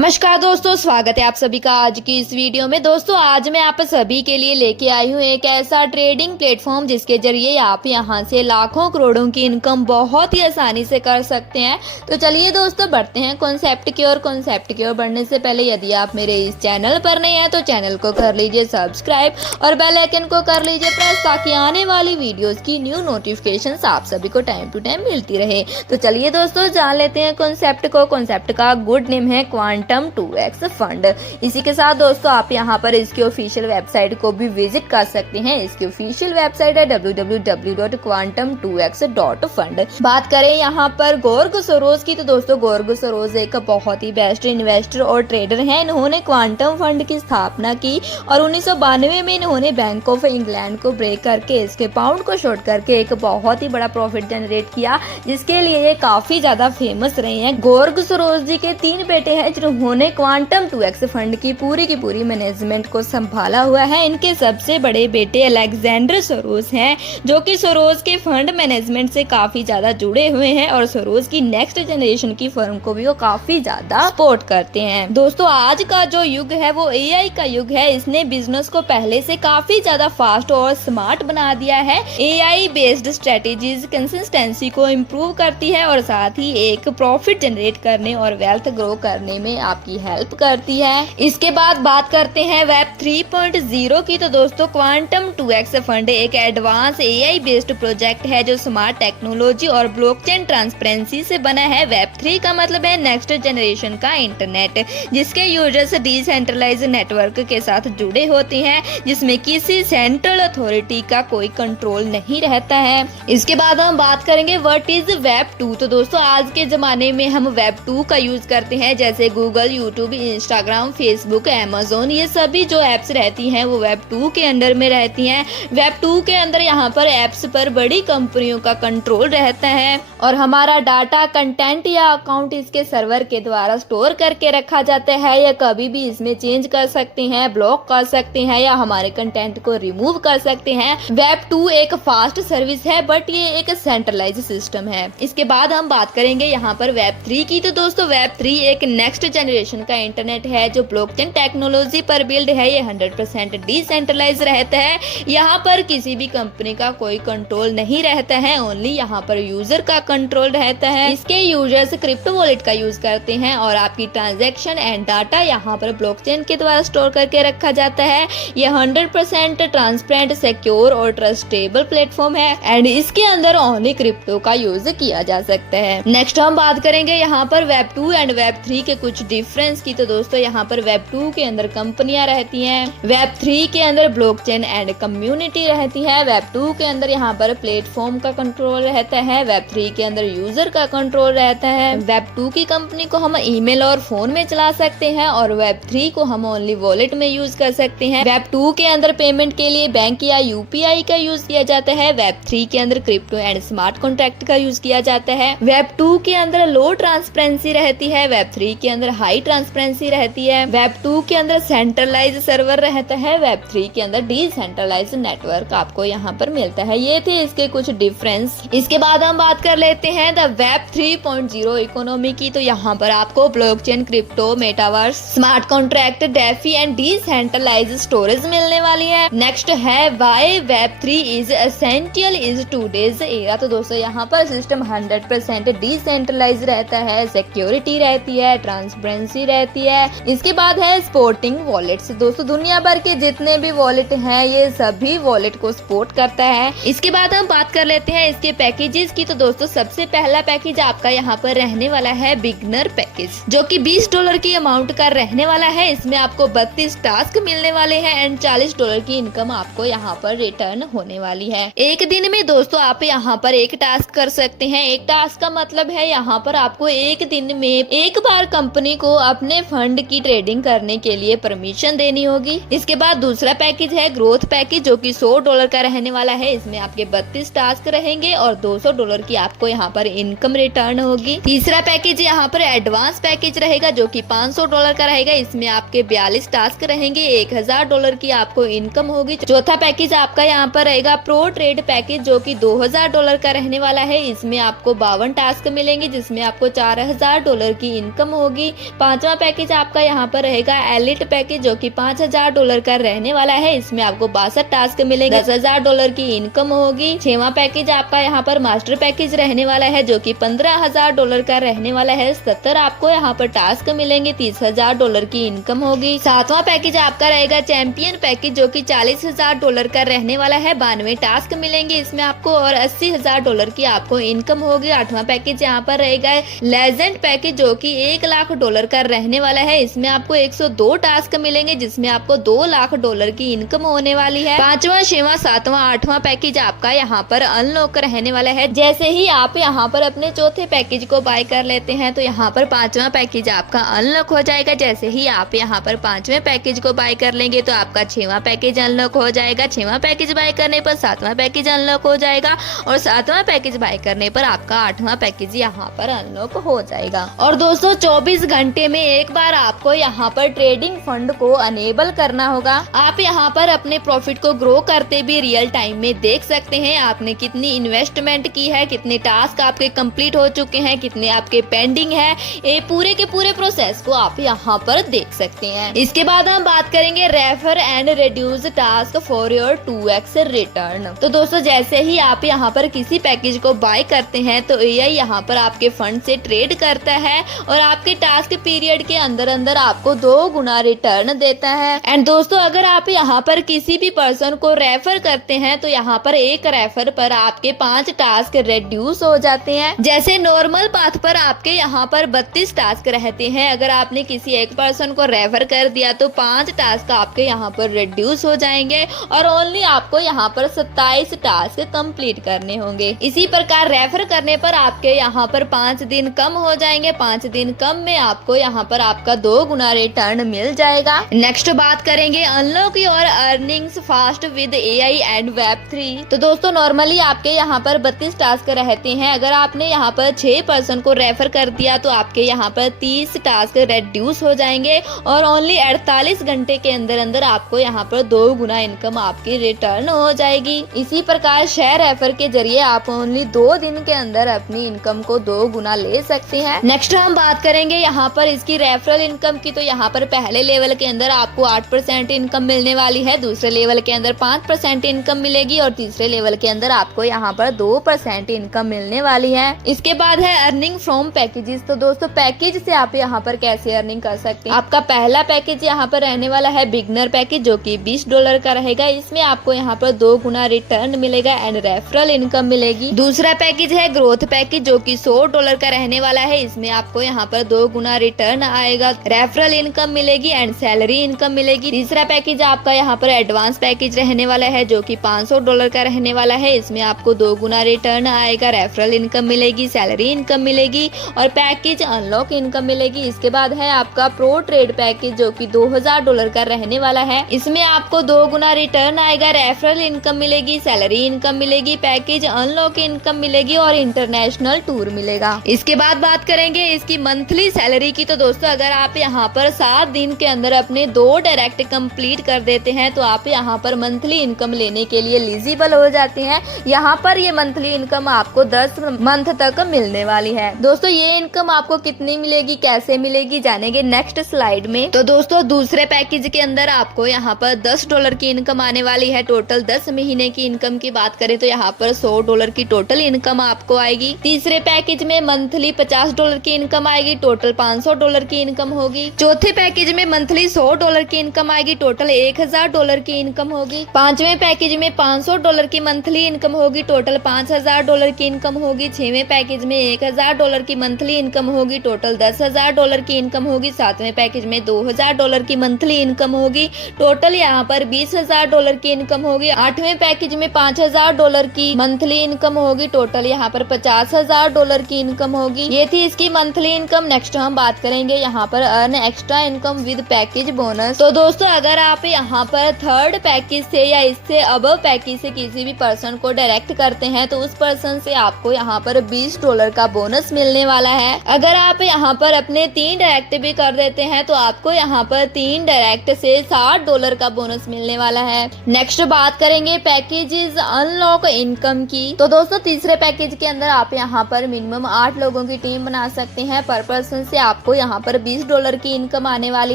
नमस्कार दोस्तों, स्वागत है आप सभी का आज की इस वीडियो में। दोस्तों आज मैं आप सभी के लिए लेके आई हूँ एक ऐसा ट्रेडिंग प्लेटफॉर्म जिसके जरिए आप यहाँ से लाखों करोड़ों की इनकम बहुत ही आसानी से कर सकते हैं। तो चलिए दोस्तों बढ़ते हैं कॉन्सेप्ट की ओर। कॉन्सेप्ट की ओर बढ़ने से पहले यदि आप मेरे इस चैनल पर नए हैं तो चैनल को कर लीजिए सब्सक्राइब और बेल आइकन को कर लीजिए प्रेस, ताकि आने वाली वीडियोस की न्यू नोटिफिकेशंस आप सभी को टाइम टू टाइम मिलती रहे। तो चलिए दोस्तों जान लेते हैं कॉन्सेप्ट को। कॉन्सेप्ट का गुड नेम है क्वांटम 2x फंड। इसी के साथ दोस्तों आप यहाँ पर इसकी ऑफिशियल वेबसाइट को भी विजिट कर सकते हैं। इसकी ऑफिशियल वेबसाइट है www.quantum2x.fund। बात करें यहाँ पर गोर्ग सोरोस की, तो दोस्तों गोर्ग सोरोस एक बहुत ही बेस्ट इन्वेस्टर और ट्रेडर हैं। इन्होंने क्वांटम फंड की स्थापना की और 1992 में इन्होंने बैंक ऑफ इंग्लैंड को ब्रेक करके इसके पाउंड को शॉर्ट करके एक बहुत ही बड़ा प्रॉफिट जनरेट किया, जिसके लिए ये काफी ज्यादा फेमस रहे हैं। गोर्ग सोरोस जी के 3 बेटे हैं जिन्होंने क्वांटम 2x फंड की पूरी मैनेजमेंट को संभाला हुआ है। इनके सबसे बड़े बेटे अलेक्जेंडर सोरोस हैं, जो कि सोरोस के फंड मैनेजमेंट से काफी ज्यादा जुड़े हुए हैं और सोरोस की नेक्स्ट जनरेशन की फर्म को भी वो काफी ज्यादा सपोर्ट करते हैं। दोस्तों आज का जो युग है वो एआई का युग है। इसने बिजनेस को पहले से काफी ज्यादा फास्ट और स्मार्ट बना दिया है। एआई बेस्ड स्ट्रेटेजीज कंसिस्टेंसी को इम्प्रूव करती है और साथ ही एक प्रॉफिट जनरेट करने और वेल्थ ग्रो करने में आपकी हेल्प करती है। इसके बाद बात करते हैं वेब 3.0 की। तो दोस्तों क्वांटम 2x फंड एक एडवांस एआई बेस्ड प्रोजेक्ट है जो स्मार्ट टेक्नोलॉजी और ब्लॉकचेन ट्रांसपेरेंसी से बना है। वेब 3 का मतलब है नेक्स्ट जनरेशन का इंटरनेट, जिसके यूजर्स डिसेंट्रलाइज नेटवर्क के साथ जुड़े होते हैं, जिसमें किसी सेंट्रल अथॉरिटी का कोई कंट्रोल नहीं रहता है। इसके बाद हम बात करेंगे व्हाट इज वेब 2। तो दोस्तों आज के जमाने में हम वेब 2 का यूज करते हैं, जैसे Google, YouTube, Instagram, Facebook, Amazon, ये सभी जो एप्स रहती हैं वो वेब 2 के अंडर में रहती हैं। वेब 2 के अंदर यहाँ पर एप्स पर बड़ी कंपनियों का कंट्रोल रहता है और हमारा डाटा, कंटेंट या अकाउंट इसके सर्वर के द्वारा स्टोर करके रखा जाता है, या कभी भी इसमें चेंज कर सकते हैं, ब्लॉक कर सकते हैं या हमारे कंटेंट को रिमूव कर सकते हैं। वेब 2 एक फास्ट सर्विस है बट ये एक सेंट्रलाइज सिस्टम है। इसके बाद हम बात करेंगे यहाँ पर वेब 3 की। तो दोस्तों वेब 3 एक नेक्स्ट जनरेशन का इंटरनेट है जो ब्लॉकचेन टेक्नोलॉजी पर बिल्ड है। ये 100% डिसेंट्रलाइज रहता है। यहाँ पर किसी भी कंपनी का कोई कंट्रोल नहीं रहता है, ओनली यहाँ पर यूजर का कंट्रोल रहता है। इसके यूजर्स क्रिप्टो वॉलेट का यूज करते हैं और आपकी ट्रांजैक्शन एंड डाटा यहाँ पर ब्लॉकचेन के द्वारा स्टोर करके रखा जाता है। ये 100% ट्रांसपेरेंट, सिक्योर और ट्रस्टेबल प्लेटफॉर्म है एंड इसके अंदर ओनली क्रिप्टो का यूज किया जा सकता है। नेक्स्ट हम बात करेंगे यहाँ पर वेब 2 एंड वेब 3 के कुछ डिफरेंस की। तो दोस्तों यहाँ पर वेब 2 के अंदर कंपनियां रहती हैं, वेब 3 के अंदर ब्लॉकचेन एंड कम्युनिटी रहती है। वेब 2 के अंदर यहाँ पर प्लेटफॉर्म का कंट्रोल रहता है, वेब 3 के अंदर यूजर का कंट्रोल रहता है। वेब 2 की कंपनी को हम ईमेल और फोन में चला सकते हैं और वेब 3 को हम ओनली वॉलेट में यूज कर सकते हैं। वेब 2 के अंदर पेमेंट के लिए बैंक या यूपीआई का यूज किया जाता है। वेब 3 के अंदर क्रिप्टो एंड स्मार्ट कॉन्ट्रैक्ट का यूज किया जाता है। वेब 2 के अंदर लो ट्रांसपेरेंसी रहती है, वेब 3 के अंदर हाई ट्रांसपेरेंसी रहती है। वेब 2 के अंदर सेंट्रलाइज सर्वर रहता है, वेब 3 के अंदर डिसेंट्रलाइज नेटवर्क आपको यहाँ पर मिलता है। ये थे इसके कुछ डिफरेंस। इसके बाद हम बात कर लेते हैं द वेब 3.0 इकोनॉमी की। तो यहाँ पर आपको blockchain, crypto, metaverse, smart contract, DeFi and decentralize storage मिलने वाली है। नेक्स्ट है why web 3 is essential is today's era. तो दोस्तों यहाँ पर सिस्टम 100% डिसेंट्रलाइज रहता है, सिक्योरिटी रहती है, ट्रांसपेरेंसी रहती है। इसके बाद है सपोर्टिंग वॉलेट्स। दोस्तों दुनिया भर के जितने भी वॉलेट हैं ये सभी वॉलेट को सपोर्ट करता है। इसके बाद हम बात कर लेते हैं इसके पैकेजेस की। तो दोस्तों सबसे पहला पैकेज आपका यहाँ पर रहने वाला है बिगनर पैकेज, जो कि $20 की अमाउंट का रहने वाला है। इसमें आपको 32 टास्क मिलने वाले हैं एंड $40 की इनकम आपको यहाँ पर रिटर्न होने वाली है। एक दिन में दोस्तों आप यहाँ पर एक टास्क कर सकते हैं। एक टास्क का मतलब है यहाँ पर आपको एक दिन में एक बार कंपनी को अपने फंड की ट्रेडिंग करने के लिए परमिशन देनी होगी। इसके बाद दूसरा पैकेज है ग्रोथ पैकेज, जो कि $100 का रहने वाला है। इसमें आपके 32 टास्क रहेंगे और $200 की आपको यहाँ पर इनकम रिटर्न होगी। तीसरा पैकेज यहाँ पर एडवांस पैकेज रहेगा, जो कि $500 का रहेगा। इसमें आपके 42 टास्क रहेंगे, $1000 की आपको इनकम होगी। चौथा पैकेज आपका यहाँ पर रहेगा प्रो ट्रेड पैकेज, जो कि $2000 का रहने वाला है। इसमें आपको 52 टास्क मिलेंगे, जिसमें आपको $4000 की इनकम होगी। पांचवा पैकेज आपका यहाँ पर रहेगा एलिट पैकेज, जो कि $5000 का रहने वाला है। इसमें आपको 62 टास्क मिलेंगे, $10,000 की इनकम होगी। छठवां पैकेज आपका यहाँ पर मास्टर पैकेज रहने वाला है, जो कि $15,000 का रहने वाला है। 70 आपको यहाँ पर टास्क मिलेंगे, $30,000 की इनकम होगी। सातवां पैकेज आपका रहेगा चैंपियन पैकेज, जो कि $40,000 का रहने वाला है। 92 टास्क मिलेंगे इसमें आपको और $80,000 की आपको इनकम होगी। आठवां पैकेज यहाँ पर रहेगा लेजेंड पैकेज, जो कि $1,00,000 का रहने वाला है। इसमें आपको 102 टास्क मिलेंगे, जिसमें आपको $2,00,000 की इनकम होने वाली है। पांचवा, छठवां, सातवां, आठवां पैकेज आपका यहाँ पर अनलॉक रहने वाला है। जैसे ही आप यहाँ पर अपने चौथे पैकेज को बाय कर लेते हैं तो यहाँ पर पांचवा पैकेज आपका अनलॉक हो जाएगा। जैसे ही आप यहाँ पर पांचवें पैकेज को बाय कर लेंगे तो आपका छठवां पैकेज अनलॉक हो जाएगा। छठवां पैकेज बाय करने पर सातवां पैकेज अनलॉक हो जाएगा और सातवां पैकेज बाय करने पर आपका आठवां पैकेज यहाँ पर अनलॉक हो जाएगा। और दोस्तों 24 घंटे में एक बार आपको यहाँ पर ट्रेडिंग फंड को अनेबल करना होगा। आप यहाँ पर अपने प्रॉफिट को ग्रो करते भी रियल टाइम में देख सकते हैं। आपने कितनी इन्वेस्टमेंट की है, कितने टास्क आपके कंप्लीट हो चुके हैं, कितने आपके पेंडिंग है, ये पूरे के पूरे प्रोसेस को आप यहाँ पर देख सकते हैं। इसके बाद हम बात करेंगे refer and reduce task for your 2x return. तो दोस्तों जैसे ही आप यहाँ पर किसी पैकेज को बाय करते हैं तो AI यहाँ पर आपके फंड से ट्रेड करता है और आपके टास्क पीरियड के अंदर अंदर आपको 2 गुना रिटर्न देता है। एंड दोस्तों अगर आप यहाँ पर किसी भी पर्सन को रेफर करते हैं तो यहाँ पर एक रेफर पर आपके 5 टास्क रिड्यूस हो जाते हैं। जैसे नॉर्मल पाथ पर आपके यहाँ पर 32 टास्क रहते हैं, अगर आपने किसी एक पर्सन को रेफर कर दिया तो 5 टास्क आपके यहाँ पर रिड्यूस हो जाएंगे और ओनली आपको यहाँ पर 27 टास्क कंप्लीट करने होंगे। इसी प्रकार रेफर करने पर आपके यहाँ पर 5 दिन कम हो जाएंगे। 5 दिन कम में आपको यहाँ पर आपका 2 गुना रिटर्न मिल जाएगा। नेक्स्ट बात करेंगे unlock your earnings fast with AI and Web3। तो दोस्तों नॉर्मली आपके यहाँ पर 32 टास्क रहते हैं। अगर आपने यहाँ पर 6 पर्सन को रेफर कर दिया तो आपके यहाँ पर 30 टास्क रिड्यूस हो जाएंगे और ओनली 48 घंटे के अंदर अंदर आपको यहाँ पर 2 गुना इनकम आपकी रिटर्न हो जाएगी। इसी प्रकार शेयर रेफर के जरिए आप ओनली 2 दिन के अंदर अपनी इनकम को 2 गुना ले सकते हैं। नेक्स्ट हम बात करेंगे यहाँ पर इसकी रेफरल इनकम की। तो यहाँ पर पहले लेवल के अंदर आपको 8% इनकम मिलने वाली है, दूसरे लेवल के अंदर 5% इनकम मिलेगी और तीसरे लेवल के अंदर आपको यहाँ पर 2% इनकम मिलने वाली है। इसके बाद है अर्निंग फ्रॉम पैकेजेस। तो दोस्तों पैकेज से आप यहाँ पर कैसे अर्निंग कर सकते हैं। आपका पहला पैकेज यहाँ पर रहने वाला है बिगनर पैकेज, जो कि $20 का रहेगा। इसमें आपको यहाँ पर 2 गुना रिटर्न मिलेगा एंड रेफरल इनकम मिलेगी। दूसरा पैकेज है ग्रोथ पैकेज, जो कि $100 का रहने वाला है। इसमें आपको यहाँ पर 2 गुना रिटर्न आएगा, रेफरल इनकम मिलेगी एंड सैलरी इनकम मिलेगी। तीसरा पैकेज आपका यहाँ पर एडवांस पैकेज रहने वाला है, जो कि $500 का रहने वाला है। इसमें आपको 2 गुना रिटर्न आएगा, रेफरल इनकम मिलेगी, सैलरी इनकम मिलेगी और पैकेज अनलॉक इनकम मिलेगी। इसके बाद है आपका प्रो ट्रेड पैकेज, जो कि $2000 का रहने वाला है। इसमें आपको 2 गुना रिटर्न आएगा, रेफरल इनकम मिलेगी, सैलरी इनकम मिलेगी, पैकेज अनलॉक इनकम मिलेगी और इंटरनेशनल टूर मिलेगा। इसके बाद बात करेंगे इसकी मंथली सैलरी की। तो दोस्तों अगर आप यहाँ पर 7 दिन के अंदर अपने 2 डायरेक्ट कंप्लीट कर देते हैं तो आप यहाँ पर मंथली इनकम लेने के लिए एलिजिबल हो जाते हैं। यहाँ पर ये मंथली इनकम आपको 10 मंथ तक मिलने वाली है। दोस्तों ये इनकम आपको कितनी मिलेगी, कैसे मिलेगी, जानेंगे नेक्स्ट स्लाइड में। तो दोस्तों दूसरे पैकेज के अंदर आपको यहाँ पर $10 की इनकम आने वाली है। टोटल 10 महीने की इनकम की बात करें तो यहाँ पर $100 की टोटल इनकम आपको आएगी। तीसरे पैकेज में मंथली $50 की इनकम आएगी, टोटल $500 की इनकम होगी। चौथे पैकेज में मंथली $100 की इनकम आएगी, टोटल $1000 की इनकम होगी। पांचवें पैकेज में $500 की मंथली इनकम होगी, टोटल $5000 की इनकम होगी। छठवें पैकेज में $1000 की मंथली इनकम होगी, टोटल $10000 की इनकम होगी। सातवें पैकेज में $2000 की मंथली इनकम होगी, टोटल यहाँ पर $20000 की इनकम होगी। आठवें पैकेज में $5000 की मंथली इनकम होगी, टोटल यहाँ पर $50000 की इनकम होगी। ये थी इसकी मंथली इनकम। नेक्स्ट हम बात करेंगे यहाँ पर earn extra income with package bonus. तो दोस्तों अगर आप यहाँ पर थर्ड पैकेज से या इससे अबव पैकेज से किसी भी पर्सन को डायरेक्ट करते हैं तो उस पर्सन से आपको यहाँ पर $20 का बोनस मिलने वाला है। अगर आप यहाँ पर अपने 3 डायरेक्ट भी कर देते हैं तो आपको यहाँ पर 3 डायरेक्ट से $60 का बोनस मिलने वाला है। नेक्स्ट बात करेंगे पैकेजेस अनलॉक इनकम की। तो दोस्तों तीसरे पैकेज के अंदर आप यहाँ पर मिनिमम 8 लोगों की टीम बना सकते हैं। पर पर्सन से आपको यहाँ पर $20 की इनकम आने वाली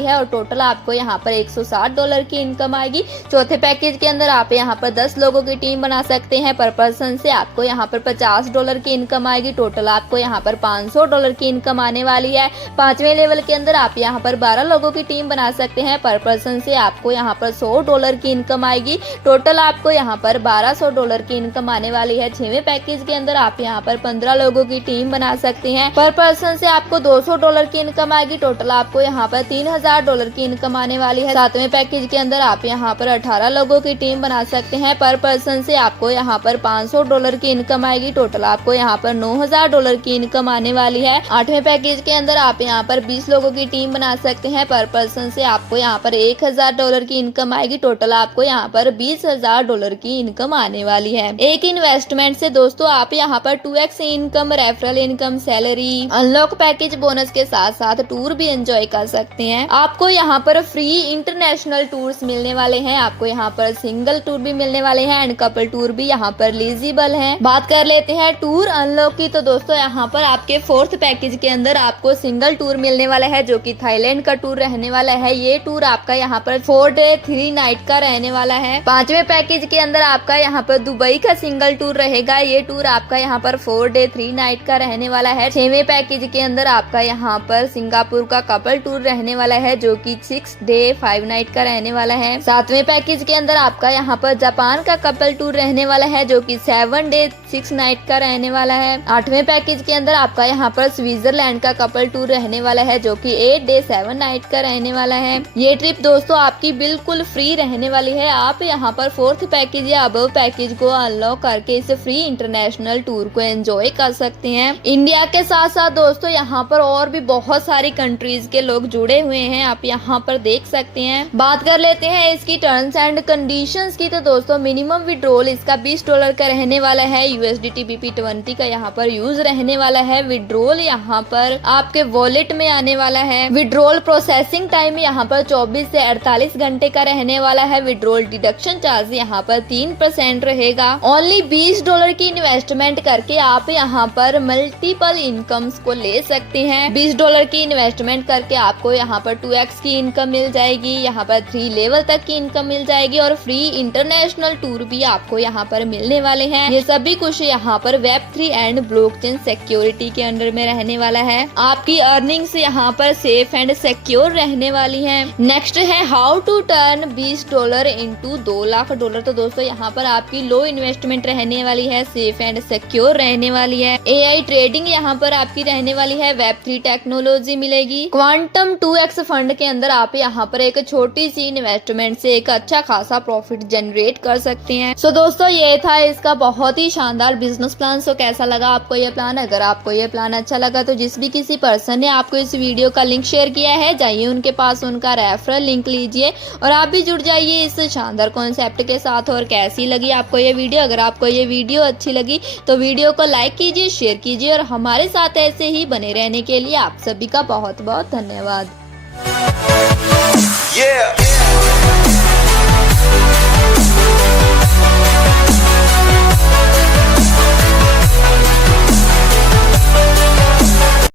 है और टोटल आपको यहाँ पर $160 की इनकम आएगी। चौथे पैकेज के अंदर आप यहाँ पर 10 लोगों की टीम बना सकते हैं। पर पर्सन से आपको यहाँ पर $50 की इनकम आएगी। टोटल आपको यहाँ पर $500 की इनकम आने वाली है। पांचवें लेवल के अंदर आप यहाँ पर 12 लोगों की टीम बना सकते हैं। पर पर्सन से आपको यहाँ पर $100 की इनकम आएगी। टोटल आपको यहाँ पर $1200 की इनकम आने वाली है। छठवें पैकेज के अंदर आप यहाँ पर 15 लोगों की टीम बना सकते हैं। पर पर्सन से आपको $200 की इनकम आएगी। टोटल आपको यहाँ पर $3000 की इनकम आने वाली है। सातवें पैकेज के अंदर आप यहाँ पर 18 लोगों की टीम बना सकते हैं। पर पर्सन से आपको यहाँ पर $500 की इनकम आएगी। टोटल आपको यहाँ पर $9000 की इनकम आने वाली है। आठवें पैकेज के अंदर आप यहाँ पर 20 लोगों की टीम बना सकते हैं। पर पर्सन से आपको यहाँ पर $1000 की इनकम आएगी। टोटल आपको यहाँ पर $20000 की इनकम आने वाली है। एक इन्वेस्टमेंट से दोस्तों आप यहाँ पर 2x income, referral income, salary, unlock package, bonus के साथ साथ टूर भी एंजॉय कर सकते हैं। आपको यहाँ पर फ्री इंटरनेशनल टूर्स मिलने वाले हैं। आपको यहाँ पर सिंगल टूर भी मिलने वाले हैं एंड कपल टूर भी यहाँ पर एलिजिबल हैं। बात कर लेते हैं टूर अनलॉक की, तो दोस्तों यहाँ पर आपके 4th पैकेज के अंदर आपको सिंगल टूर मिलने वाला है जो कि थाईलैंड का टूर रहने वाला है। ये टूर आपका यहाँ पर 4 डे 3 नाइट का रहने वाला है। 5वें पैकेज के अंदर आपका यहाँ पर दुबई का सिंगल टूर रहेगा। ये टूर आपका यहाँ पर 4 डे 3 नाइट का रहने वाला है। 6वें पैकेज के अंदर आपका यहाँ पर सिंगापुर का कपल टूर रहने वाला है जो कि 6 डे 5 नाइट का रहने वाला है। 7वें पैकेज के अंदर आपका यहाँ पर जापान का कपल टूर रहने वाला है जो कि 7 डे 6 नाइट का रहने वाला है। 8वें पैकेज के अंदर आपका यहाँ पर स्विट्जरलैंड का कपल टूर रहने वाला है जो कि 8 डे 7 नाइट का रहने वाला है। ये ट्रिप दोस्तों आपकी बिल्कुल फ्री रहने वाली है। आप यहाँ पर 4th पैकेज या अबव पैकेज को अनलॉक करके इस फ्री इंटरनेशनल टूर को एंजॉय कर सकते हैं। इंडिया के साथ साथ दोस्तों यहाँ पर और भी बहुत सारी कंट्रीज के लोग जुड़े हुए हैं, आप यहाँ पर देख सकते हैं। बात कर लेते हैं इसकी टर्म्स एंड कंडीशंस की, तो दोस्तों मिनिमम विड्रॉल इसका $20 का रहने वाला है। USDT BP20 का यहाँ पर यूज रहने वाला है। विड्रॉल यहाँ पर आपके वॉलेट में आने वाला है। विड्रॉल प्रोसेसिंग टाइम यहाँ पर 24 से 48 घंटे का रहने वाला है। विड्रॉल डिडक्शन चार्ज यहाँ पर 3% रहेगा। ओनली $20 की इन्वेस्टमेंट करके आप यहाँ पर मल्टीपल इनकम्स को ले सकते हैं। $20 की इन्वेस्टमेंट करके आपको यहाँ पर 2x की इनकम मिल जाएगी, यहाँ पर 3 लेवल तक की इनकम मिल जाएगी और फ्री इंटरनेशनल टूर भी आपको यहाँ पर मिलने वाले हैं। ये सभी कुछ यहाँ पर Web3 एंड ब्लॉकचेन सिक्योरिटी के अंडर में रहने वाला है। आपकी अर्निंग्स यहाँ पर सेफ एंड सिक्योर रहने वाली है। नेक्स्ट है how to turn $20 into $2 lakh. तो दोस्तों यहाँ पर आपकी लो इन्वेस्टमेंट रहने वाली है, सेफ एंड सिक्योर रहने वाली है। AI ट्रेडिंग यहाँ पर आपकी रहने वाली है। Web3 टेक्नोलॉजी मिलेगी। क्वांटम 2x फंड के अंदर आप यहाँ पर एक छोटी सी इन्वेस्टमेंट से एक अच्छा खासा प्रॉफिट जनरेट कर सकते हैं। सो दोस्तों ये था इसका बहुत ही शानदार बिजनेस प्लान। सो कैसा लगा आपको ये प्लान? अगर आपको ये प्लान अच्छा लगा तो जिस भी किसी पर्सन ने आपको इस वीडियो का लिंक शेयर किया है, जाइए उनके पास उनका रेफरल लिंक लीजिए और आप भी जुड़ जाइए इस शानदार कॉन्सेप्ट के साथ। और कैसी लगी आपको ये वीडियो? अगर आपको ये वीडियो अच्छी लगी तो वीडियो को लाइक कीजिए, शेयर कीजिए और हमारे साथ ऐसे ही बने रहने के लिए आप सभी का बहुत बहुत धन्यवाद।